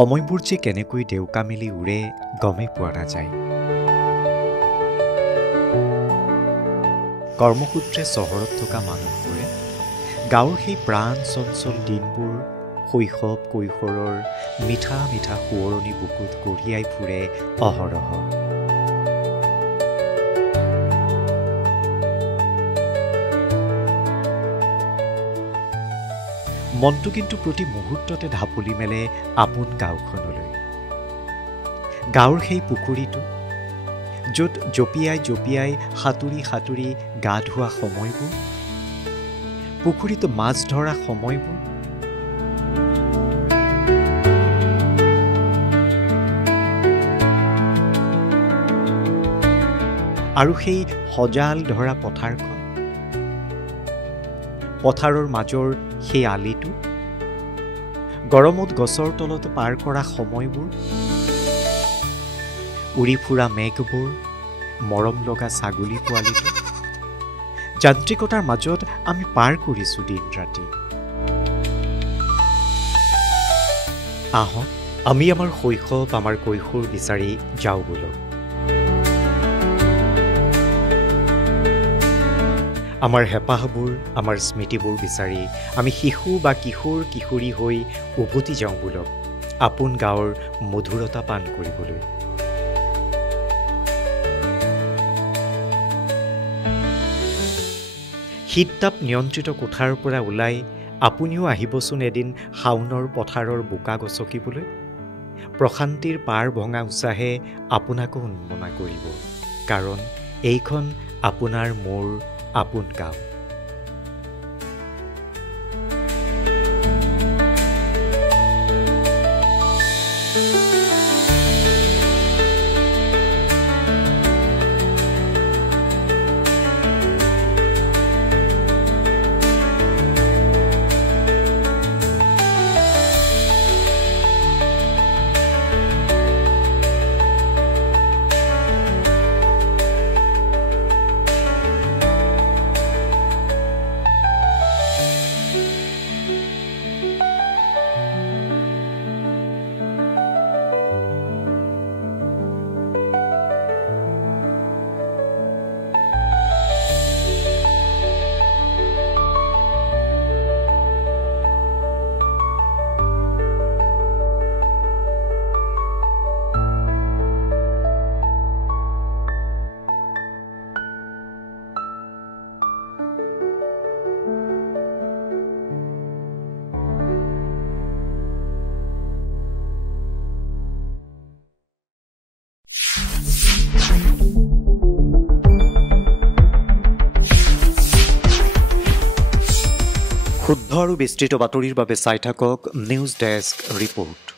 সময়বোৰ যে কেনেকৈ ডেউকা মেলি উৰে গমেই পোৱা নাযায়। কৰ্মসূত্ৰে চহৰত থকা মানুহবোৰে গাঁৱৰ সেই প্ৰাণ চঞ্চল দিনবোৰ শৈশৱ কৈশোৰৰ মিঠা মিঠা সোঁৱৰণি বুকুত কঢ়িয়াই ফুৰে অহৰহ। মনটো কিন্তু প্ৰতি মুহূৰ্ততে ঢাপলি মেলে আপোন গাঁওখনলৈ। গাঁৱৰ সেই পুখুৰীটো য'ত জঁপিয়াই জঁপিয়াই সাঁতুৰি সাঁতুৰি গা ধোৱা সময়বোৰ, পুখুৰীত মাছ ধৰা সময়বোৰ, আৰু সেই সজাল ধৰা পথাৰখন, পথাৰৰ মাজৰ সেই আলিটো, গৰমত গছৰ তলত পাৰ কৰা সময়বোৰ, উৰি ফুৰা মেঘবোৰ, মৰম লগা ছাগলী পোৱালিটো, যান্ত্ৰিকতাৰ মাজত আমি পাৰ কৰিছোঁ দিন ৰাতি। আহক আমি আমাৰ শৈশৱ আমাৰ কৈশোৰ বিচাৰি যাওঁ বোলো। আমাৰ হেঁপাহবোৰ আমাৰ স্মৃতিবোৰ বিচাৰি আমি শিশু বা কিশোৰ কিশোৰী হৈ উভতি যাওঁ বোলক আপোন গাঁৱৰ মধুৰতা পান কৰিবলৈ। শীততাপ নিয়ন্ত্ৰিত কোঠাৰ পৰা ওলাই আপুনিও আহিবচোন এদিন শাওনৰ পথাৰৰ বোকা গছকিবলৈ। প্ৰশান্তিৰ পাৰ ভঙা উৎসাহে আপোনাকো উন্মনা কৰিব, কাৰণ এইখন আপোনাৰ মোৰ আপোন গাঁও। শুদ্ধ আৰু বিস্তৃত বাতৰিৰ বাবে চাই থাকক নিউজ ডেস্ক ৰিপৰ্ট।